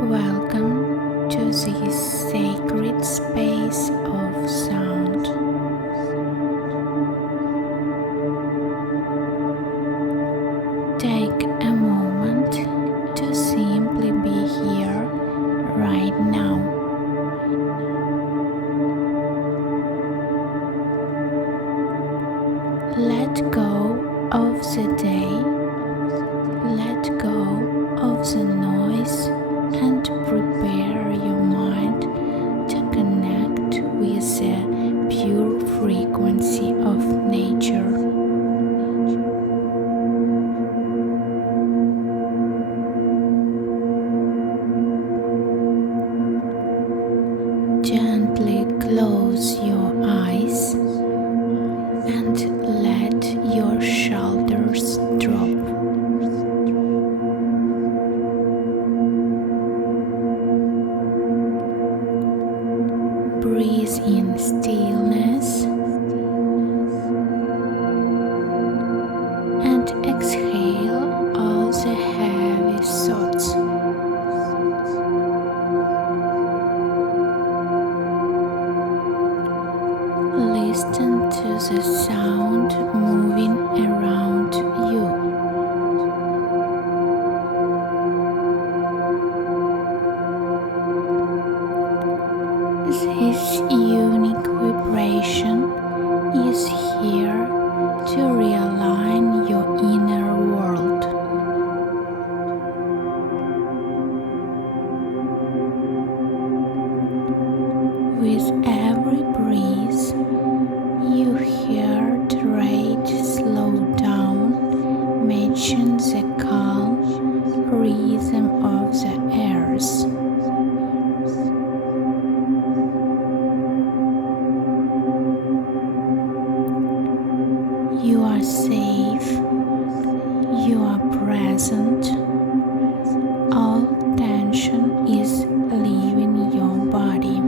Welcome to this sacred space of sound. Take a moment to simply be here right now. Let go of the day, let go of the noise, and prepare your mind to connect with the pure frequency of nature. Gently close your eyes and let your shoulders drop. Breathe in stillness and exhale all the heavy thoughts. Listen to the sound moving around you. This unique vibration is here to realign your inner world. With every breath, you hear the rate slow down, matching the calm rhythm of the earth. You are safe, you are present, all tension is leaving your body.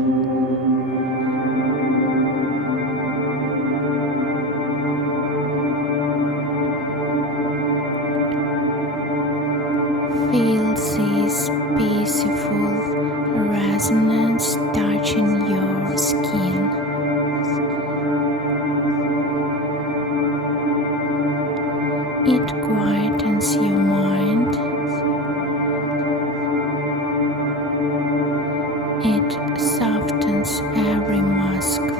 Feel this peaceful resonance touching your skin. It quietens your mind. It softens every muscle.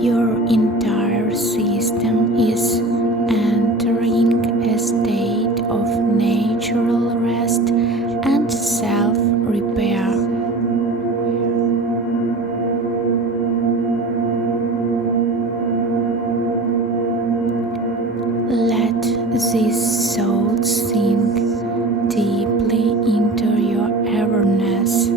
Your entire system is entering a state of natural rest and self-repair. Let these thoughts sink deeply into your awareness.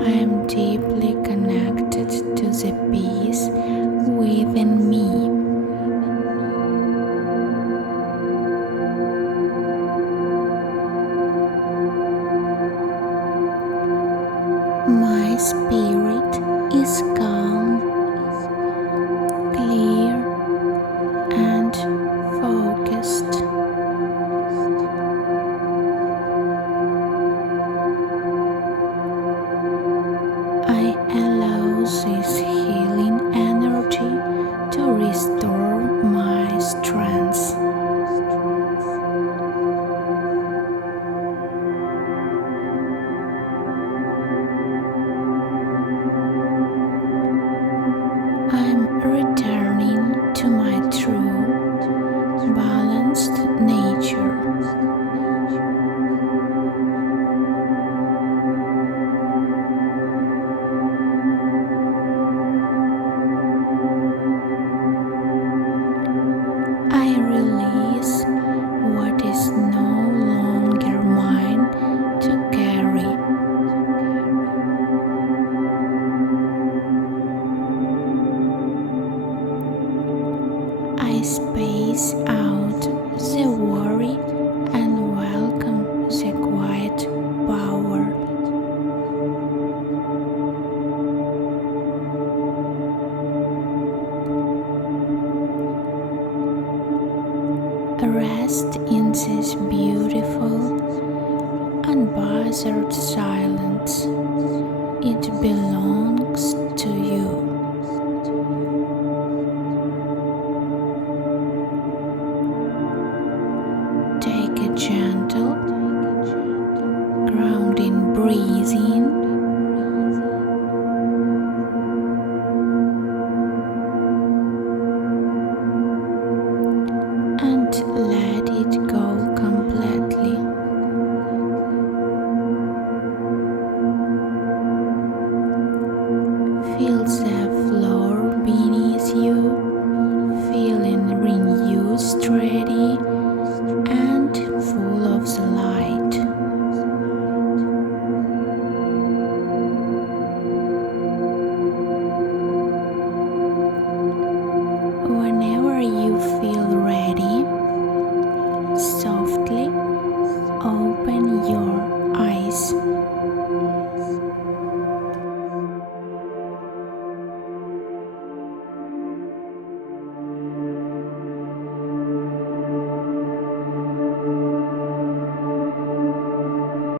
I am deeply connected to the peace within me. My spirit is calm, clear, and focused. I allow this healing energy to restore my strength. I'm returning to my true, balanced nature. I release what is no longer mine to carry. I space out the worry and welcome the quiet power. rest in this beautiful, unbothered silence. It belongs to you. Take a gentle, grounding breath in and let it go completely. Feel the floor beneath you, feeling renewed, steady, and full of the light. Whenever you feel ready,